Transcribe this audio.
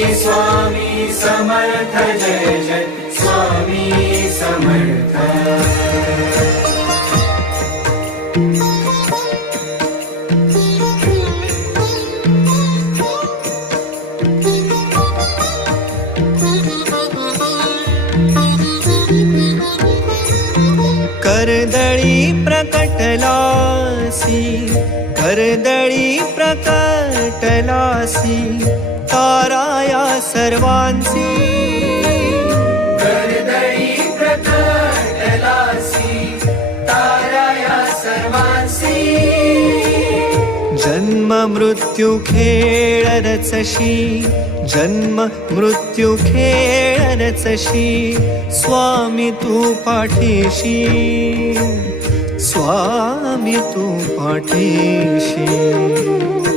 स्वामी समर्थ जय जय स्वामी समर्थ। कर्दळी प्रकटलासी, कर्दळी प्रकटलासी, ताराया सर्वांसी। कर्दळी प्रकटलासी, ताराया सर्वांसी। जन्म मृत्यू खेळ रचशी, जन्म मृत्यू खेळ रचशी, स्वामी तू पाठीशी, स्वामी तू पाठीशी।